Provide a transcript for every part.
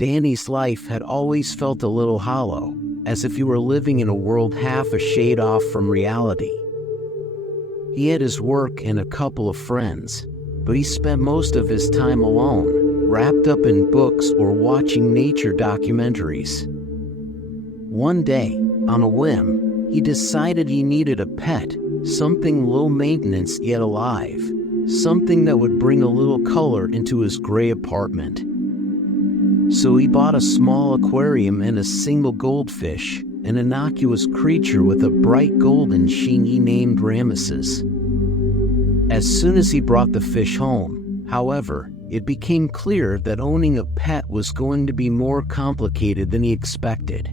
Danny's life had always felt a little hollow, as if he were living in a world half a shade off from reality. He had his work and a couple of friends, but he spent most of his time alone, wrapped up in books or watching nature documentaries. One day, on a whim, he decided he needed a pet, something low maintenance yet alive, something that would bring a little color into his gray apartment. So he bought a small aquarium and a single goldfish, an innocuous creature with a bright golden sheen he named Ramesses. As soon as he brought the fish home, however, it became clear that owning a pet was going to be more complicated than he expected.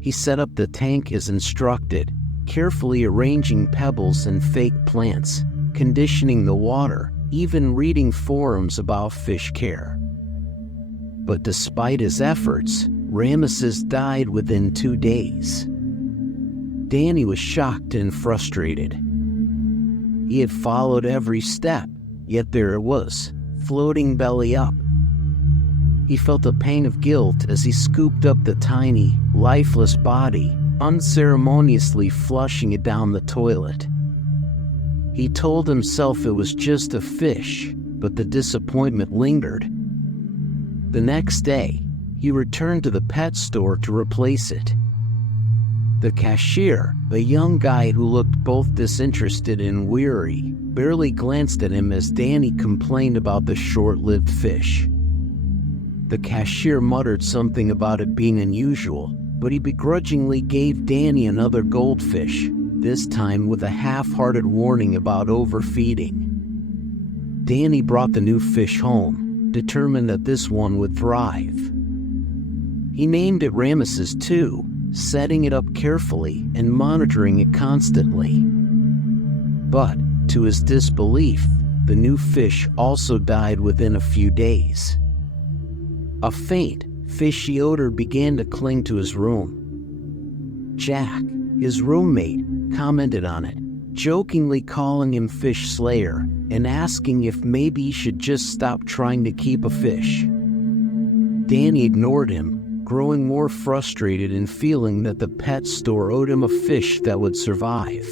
He set up the tank as instructed, carefully arranging pebbles and fake plants, conditioning the water, even reading forums about fish care. But despite his efforts, Ramesses died within 2 days. Danny was shocked and frustrated. He had followed every step, yet there it was, floating belly up. He felt a pang of guilt as he scooped up the tiny, lifeless body, unceremoniously flushing it down the toilet. He told himself it was just a fish, but the disappointment lingered. The next day, he returned to the pet store to replace it. The cashier, a young guy who looked both disinterested and weary, barely glanced at him as Danny complained about the short-lived fish. The cashier muttered something about it being unusual, but he begrudgingly gave Danny another goldfish, this time with a half-hearted warning about overfeeding. Danny brought the new fish home, determined that this one would thrive. He named it Ramesses too, setting it up carefully and monitoring it constantly. But, to his disbelief, the new fish also died within a few days. A faint, fishy odor began to cling to his room. Jack, his roommate, commented on it, jokingly calling him Fish Slayer and asking if maybe he should just stop trying to keep a fish. Danny ignored him, growing more frustrated and feeling that the pet store owed him a fish that would survive.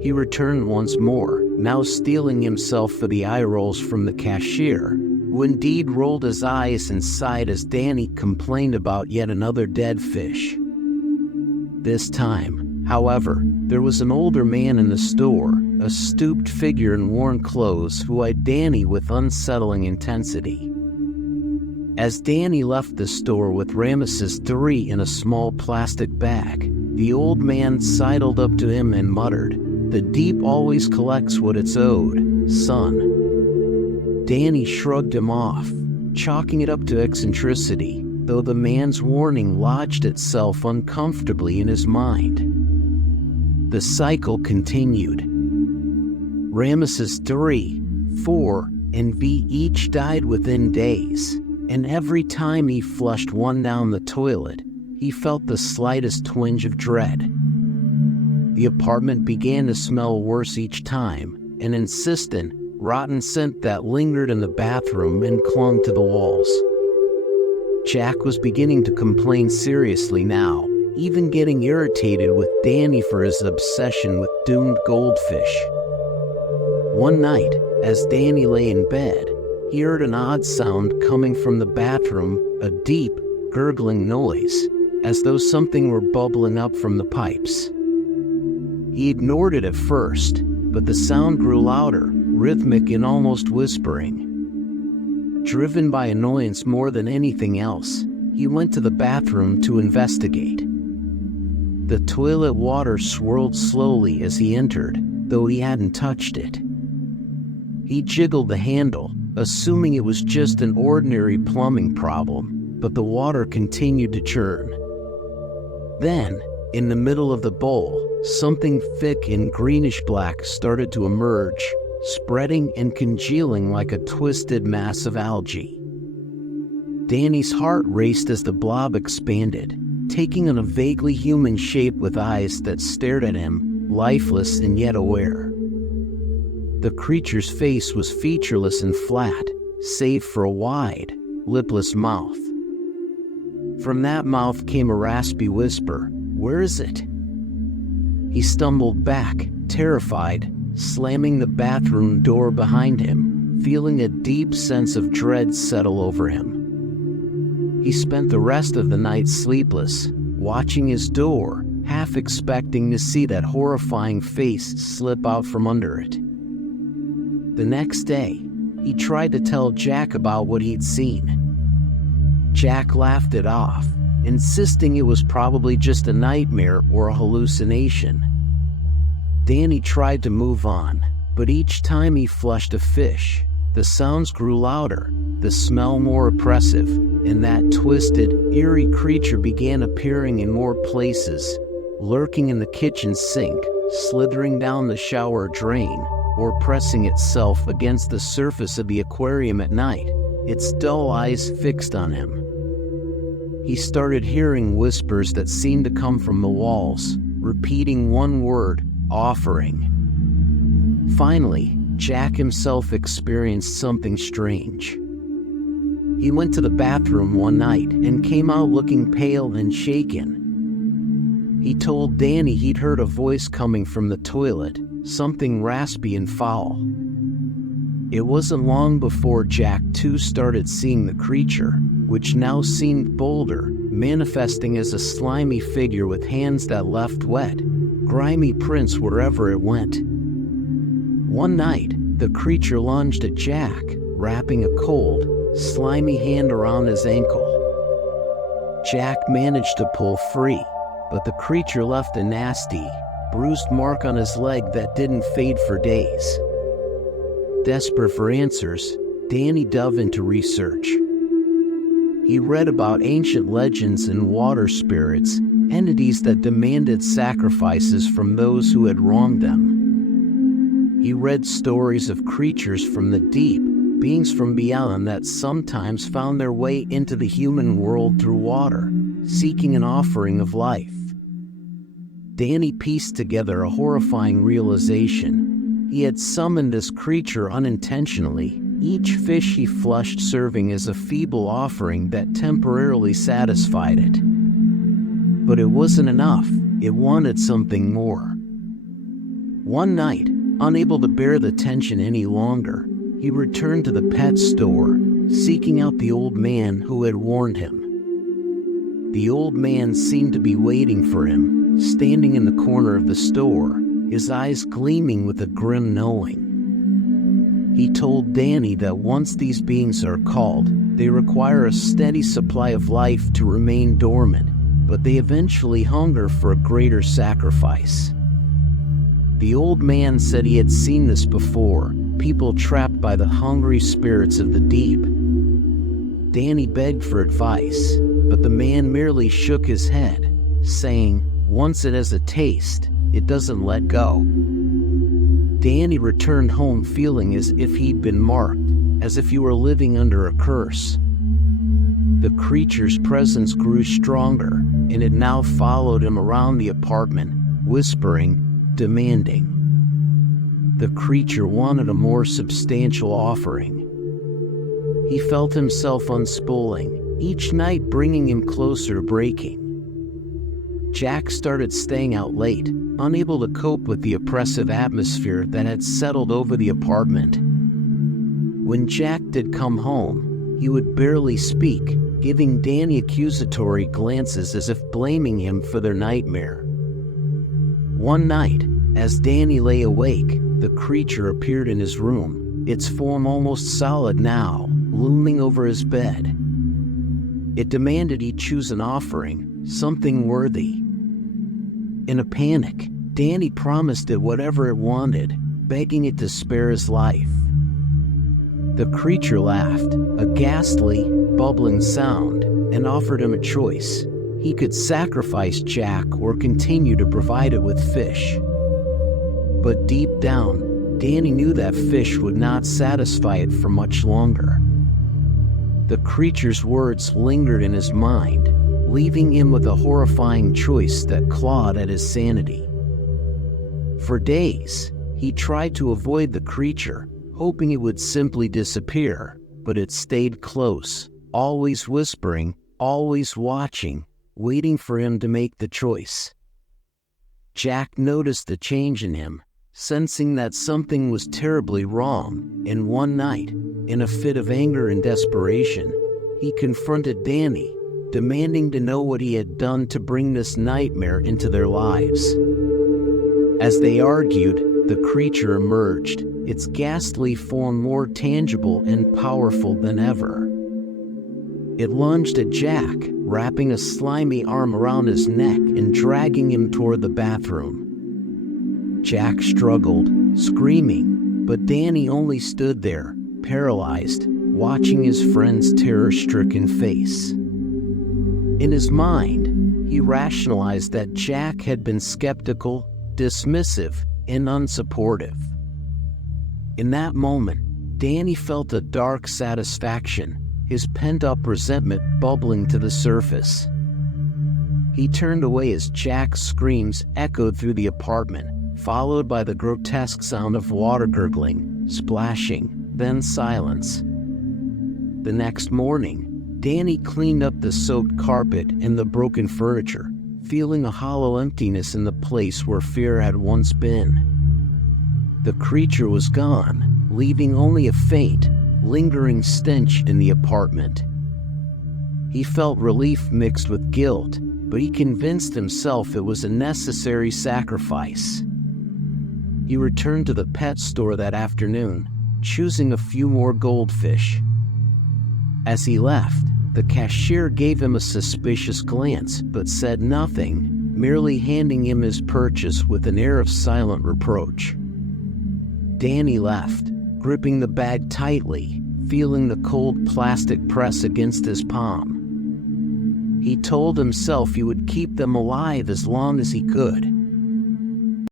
He returned once more, now steeling himself for the eye rolls from the cashier, who indeed rolled his eyes and sighed as Danny complained about yet another dead fish. This time, however, there was an older man in the store, a stooped figure in worn clothes who eyed Danny with unsettling intensity. As Danny left the store with Ramesses 3 in a small plastic bag, the old man sidled up to him and muttered, "The deep always collects what it's owed, son." Danny shrugged him off, chalking it up to eccentricity, though the man's warning lodged itself uncomfortably in his mind. The cycle continued. Ramesses 3, 4, and V each died within days, and every time he flushed one down the toilet, he felt the slightest twinge of dread. The apartment began to smell worse each time, an insistent, rotten scent that lingered in the bathroom and clung to the walls. Jack was beginning to complain seriously now, even getting irritated with Danny for his obsession with doomed goldfish. One night, as Danny lay in bed, he heard an odd sound coming from the bathroom, a deep, gurgling noise, as though something were bubbling up from the pipes. He ignored it at first, but the sound grew louder, rhythmic and almost whispering. Driven by annoyance more than anything else, he went to the bathroom to investigate. The toilet water swirled slowly as he entered, though he hadn't touched it. He jiggled the handle, assuming it was just an ordinary plumbing problem, but the water continued to churn. Then, in the middle of the bowl, something thick and greenish-black started to emerge, spreading and congealing like a twisted mass of algae. Danny's heart raced as the blob expanded, taking on a vaguely human shape with eyes that stared at him, lifeless and yet aware. The creature's face was featureless and flat, save for a wide, lipless mouth. From that mouth came a raspy whisper, "Where is it?" He stumbled back, terrified, slamming the bathroom door behind him, feeling a deep sense of dread settle over him. He spent the rest of the night sleepless, watching his door, half expecting to see that horrifying face slip out from under it. The next day, he tried to tell Jack about what he'd seen. Jack laughed it off, insisting it was probably just a nightmare or a hallucination. Danny tried to move on, but each time he flushed a fish, the sounds grew louder, the smell more oppressive, and that twisted, eerie creature began appearing in more places, lurking in the kitchen sink, slithering down the shower drain, or pressing itself against the surface of the aquarium at night, its dull eyes fixed on him. He started hearing whispers that seemed to come from the walls, repeating one word, "offering." Finally, Jack himself experienced something strange. He went to the bathroom one night and came out looking pale and shaken. He told Danny he'd heard a voice coming from the toilet, something raspy and foul. It wasn't long before Jack too started seeing the creature, which now seemed bolder, manifesting as a slimy figure with hands that left wet, grimy prints wherever it went. One night, the creature lunged at Jack, wrapping a cold, slimy hand around his ankle. Jack managed to pull free, but the creature left a nasty, bruised mark on his leg that didn't fade for days. Desperate for answers, Danny dove into research. He read about ancient legends and water spirits, entities that demanded sacrifices from those who had wronged them. He read stories of creatures from the deep, beings from beyond that sometimes found their way into the human world through water, seeking an offering of life. Danny pieced together a horrifying realization. He had summoned this creature unintentionally, each fish he flushed serving as a feeble offering that temporarily satisfied it. But it wasn't enough. It wanted something more. One night, unable to bear the tension any longer, he returned to the pet store, seeking out the old man who had warned him. The old man seemed to be waiting for him, standing in the corner of the store, his eyes gleaming with a grim knowing. He told Danny that once these beings are called, they require a steady supply of life to remain dormant, but they eventually hunger for a greater sacrifice. The old man said he had seen this before, people trapped by the hungry spirits of the deep. Danny begged for advice, but the man merely shook his head, saying, "Once it has a taste, it doesn't let go." Danny returned home feeling as if he'd been marked, as if he were living under a curse. The creature's presence grew stronger, and it now followed him around the apartment, whispering, demanding. The creature wanted a more substantial offering. He felt himself unspooling, each night bringing him closer to breaking. Jack started staying out late, unable to cope with the oppressive atmosphere that had settled over the apartment. When Jack did come home, he would barely speak, giving Danny accusatory glances as if blaming him for their nightmare. One night, as Danny lay awake, the creature appeared in his room, its form almost solid now, looming over his bed. It demanded he choose an offering, something worthy. In a panic, Danny promised it whatever it wanted, begging it to spare his life. The creature laughed, a ghastly, bubbling sound, and offered him a choice. He could sacrifice Jack or continue to provide it with fish. But deep down, Danny knew that fish would not satisfy it for much longer. The creature's words lingered in his mind, leaving him with a horrifying choice that clawed at his sanity. For days, he tried to avoid the creature, hoping it would simply disappear, but it stayed close, always whispering, always watching, waiting for him to make the choice. Jack noticed the change in him, sensing that something was terribly wrong, and one night, in a fit of anger and desperation, he confronted Danny, demanding to know what he had done to bring this nightmare into their lives. As they argued, the creature emerged, its ghastly form more tangible and powerful than ever. It lunged at Jack, wrapping a slimy arm around his neck and dragging him toward the bathroom. Jack struggled, screaming, but Danny only stood there, paralyzed, watching his friend's terror-stricken face. In his mind, he rationalized that Jack had been skeptical, dismissive, and unsupportive. In that moment, Danny felt a dark satisfaction, his pent-up resentment bubbling to the surface. He turned away as Jack's screams echoed through the apartment, followed by the grotesque sound of water gurgling, splashing, then silence. The next morning, Danny cleaned up the soaked carpet and the broken furniture, feeling a hollow emptiness in the place where fear had once been. The creature was gone, leaving only a faint, lingering stench in the apartment. He felt relief mixed with guilt, but he convinced himself it was a necessary sacrifice. He returned to the pet store that afternoon, choosing a few more goldfish. As he left, the cashier gave him a suspicious glance, but said nothing, merely handing him his purchase with an air of silent reproach. Danny left, gripping the bag tightly, feeling the cold plastic press against his palm. He told himself he would keep them alive as long as he could,